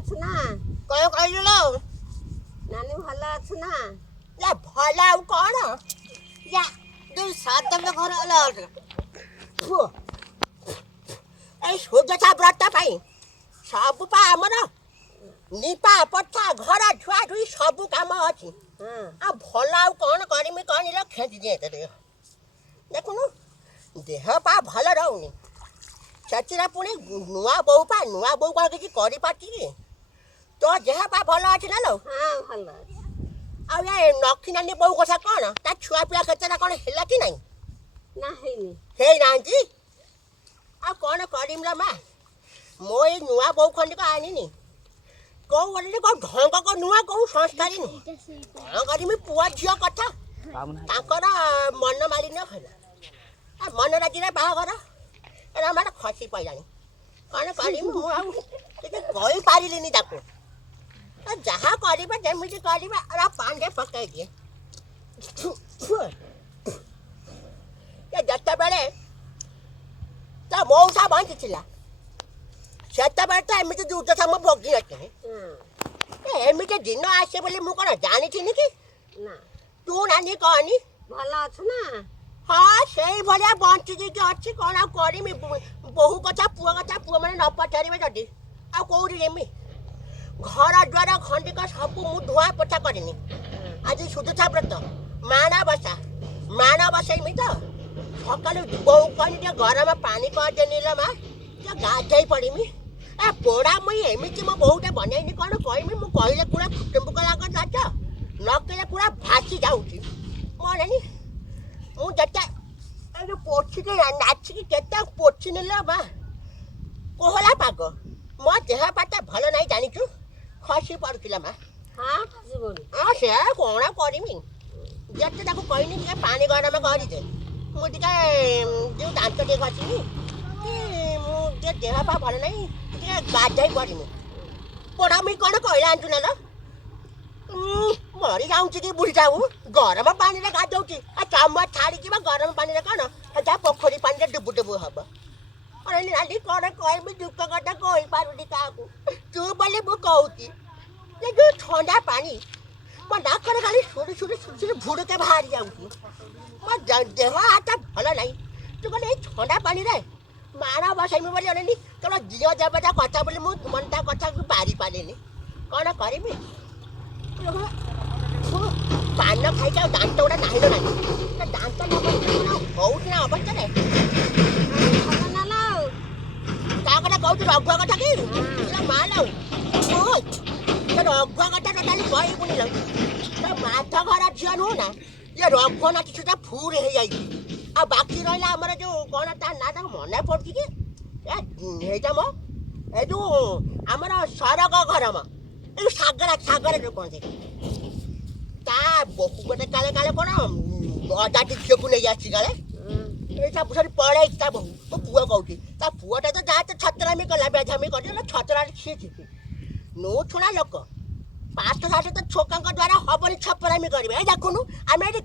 ଅଛୁ ନା? କଣ କହିଲୁ ଲୋ? ନାନୀ ଭଲ ଅଛୁ ନା? ୟା ଭଲ ଆଉ କଣ? ୟା ଯୋଉ ସାଦମ ଘର ହେଲା ଏଇ ସୁଦଶା ବ୍ରତ ପାଇଁ ସବୁ ପା ଆମର ନିପା ପୋଛା ଘର ଛୁଆ ଛୁଇ ସବୁ କାମ ଅଛି। ଆଉ ଭଲ ଆଉ କଣ କରିମି କଣିଲ ଖେଞ୍ଚି ଦିଏ ଏତେ ଦେହ ଦେଖୁନୁ ଦେହ ପା ଭଲ ରହୁନି। ସେଥିରେ ପୁଣି ନୂଆ ବୋଉ ପା ନୂଆ ବୋଉ କଣ କିଛି କରିପାରୁଛି କି? ତୋ ଦେହ ପା ଭଲ ଅଛି ନା ଲୋ? ହଁ ଭଲ ଅଛି। ଆଉ ଏ ନଖି ନାନୀ ବୋଉ କଥା କଣ ତା ଛୁଆ ପିଲା କେତେଟା କଣ ହେଲା କି ନାହିଁ? ନା ହେଇନି। ହେଇନାହାନ୍ତି ଆଉ କଣ କରିମି ଲୋ ମା? ମୋ ଏଇ ନୂଆ ବୋଉ ଖଣ୍ଡିକ ଆଣିନି କୋଉ ଗଲେ କୋଉ ଢଙ୍ଗ କୋଉ ନୂଆ କୋଉ ସଂସ୍କାରୀ ନୁହଁ। କଣ କରିମି ପୁଅ ଝିଅ କଥା ତାଙ୍କର ମନ ମାଳିନ୍ୟ ହେଲା। ଆଉ ମନ ରାଜିରେ ବାହାଘର ଏରା ମାନେ ଖସି ପଇଲାଣି। କଣ କରିମି ମୁଁ ଆଉ ଟିକେ କହିପାରିଲିନି ତାକୁ। ଯାହା କରିବେ ଯେମିତି କରିବେ ଏରା ପାଣ୍ଡେ ପକେଇ ଦିଏ। ଯେତେବେଳେ ତା ମଉସା ବଞ୍ଚିଥିଲା ସେତେବେଳେ ତ ଏମିତି ଦୁର୍ଦ୍ଦଶା ମୁଁ ଭୋଗି ନଥିଲି। ଏମିତି ଦିନ ଆସେ ବୋଲି ମୁଁ କଣ ଜାଣିଥିନି କି? ନା। ତୁ ନାନୀ କହନି ଭଲ ଅଛୁ ନା? ହଁ ସେଇଭଳିଆ ବଞ୍ଚିକି ଅଛି। କଣ ଆଉ କରିମି? ବୋହୂ କଥା ପୁଅ କଥା ପୁଅମାନେ ନ ପଚାରିବେ ଯଦି ଆଉ କୋଉଠି ଏମି ଘର ଦ୍ୱାର ଖଣ୍ଡିକ ସବୁ ମୁଁ ଧୁଆ ପୋଛା କରିନି। ଆଜି ସୁଦଶା ବ୍ରତ ମାଣ ବସେଇମି ତ ସକାଳୁ ବୋଉ କହିନି ଟିକେ ଗରମ ପାଣି କରିଦେନି ଲୋ ମା ଟିକେ ଗାଧେଇ ପଡ଼ିମି। ଏ ପୋଡ଼ା ମୁଇଁ ଏମିତି ମୋ ବୋଉଟେ ବନେଇନି କଣ କହିମି? ମୁଁ କହିଲେ ପୁରା ଫୁଟୁମ୍ବୁକ ଲାଗ ଯାଚ ନ କହିଲେ ପୁରା ଭାସି ଯାଉଛି ମୋ ନାନୀ। ମୁଁ ଯେତେ ଏ ଯୋଉ ପୋଛିକି ନାଚିକି କେତେ ପୋଛିନି ଲୋ ମା। କୋହଲା ପାଗ ମୋ ଦେହ ପାଟା ଭଲ ନାହିଁ ଜାଣିଛୁ ଖସି ପଡ଼ୁଥିଲା ମା। ହଁ ଖସିବନି। ହଁ ସେ କଣ କରିମି? ଯେତେ ତାକୁ କହିନି ଟିକେ ପାଣି ଗରମ କରିଦେ ମୁଁ ଟିକେ ଯୋଉ ଦାନ୍ତ ଟିକେ ଘଷିମି କି ମୁଁ ଟିକେ ଦେହ ପା ଭଲ ନାହିଁ ଟିକେ ଗାଧେଇ ପଡ଼ିମି। ପୋଡ଼ା ମୁଇଁ କଣ କହିଲା ଆଣିଛୁ ନା ଲୋ? ମରି ଯାଉଛି କି ବୁଢ଼ୀଟାକୁ ଗରମ ପାଣିରେ ଗାଧଉଛି। ଆଉ ଚାମ ଛାଡ଼ିଯିବ ଗରମ ପାଣିରେ କଣ ଯା ପୋଖରୀ ପାଣିରେ ଡୁବୁ ଡୁବୁ ହବ। ନାଲି କଣ କହିବି ଦୁଃଖ କଥା କହିପାରୁନି କାହାକୁ। ତୁ ବୋଲି ମୁଁ କହୁଛି ଏ ଯୋଉ ଥଣ୍ଡା ପାଣି ମୋ ନାକରେ ଖାଲି ସୁରି ସୁରି ସୁରି ଭୁଡ଼ୁକେ ବାହାରି ଯାଉଛି। ମୋ ଦେହ ହାତ ଭଲ ନାହିଁ। ତୁ କହିଲେ ଏଇ ଥଣ୍ଡା ପାଣିରେ ମାଣ ବସେଇମି ବୋଲି ଅନେନି ତୋର ଝିଅ ଦେବତା କଥା ବୋଲି ମୁଁ ମନ ତା କଥାକୁ ପାରିପାରିନି। କଣ କରିବି? ପାନ ଖାଇକି ଆଉ ଦାନ୍ତ ଗୁଡ଼ା ନାହିଁ ଲୋ ନାହିଁ। ଦାନ୍ତ ନ ହଉଛି ନା ଅବସ୍ଥାରେ ଭଲ ନା ଲୋ? ତା କଥା କହୁଛୁ ରଘୁଆ କଥା କି ମା ଲୋ? ସେ ରଘୁଆ କଥା ଟୋଟାଲି କହିବୁନି ଲୋ। ସେ ମାଧ ଘର ଝିଅ ନୁହଁ ନା ଇଏ ରଘୁନାଥ ସୁଧା ଫୁଲ୍ ହେଇଯାଇଛି। ଆଉ ବାକି ରହିଲା ଆମର ଯୋଉ କଣ ତା ନାଁ ତାକୁ ମନେ ପଡ଼ୁଛି କି ହେଇଟା ମ ଏ ଯୋଉ ଆମର ସରଗ ଘର ମ ଏ ଯୋଉ ସାଗର ଯୋଉ କହନ୍ତି ତା ବୋହୂ ଗୋଟେ କାଳେ କାଳେ କଣ ଅଦାଟି ଝିଅକୁ ନେଇ ଆସିଛି କାଳେ। ଏଇଟା ସେଠି ପଳେଇଛି ତା ବୋହୂ ମୋ ପୁଅ କହୁଛି ତା ପୁଅଟା ତ ଯାହା ତ ଛତରାମି କଲା ବେଝାମି କରିଦେଲା ଛତରାରେ ଛିଛି ନୋଉଛୁଣା ଲୋକ ପାଠ ସାଠ ତ ଛୋକଙ୍କ ଦ୍ୱାରା ହବନି ଛପରାମି କରିବେ। ଏ ଦେଖୁନୁ ଆମେ ଏଠି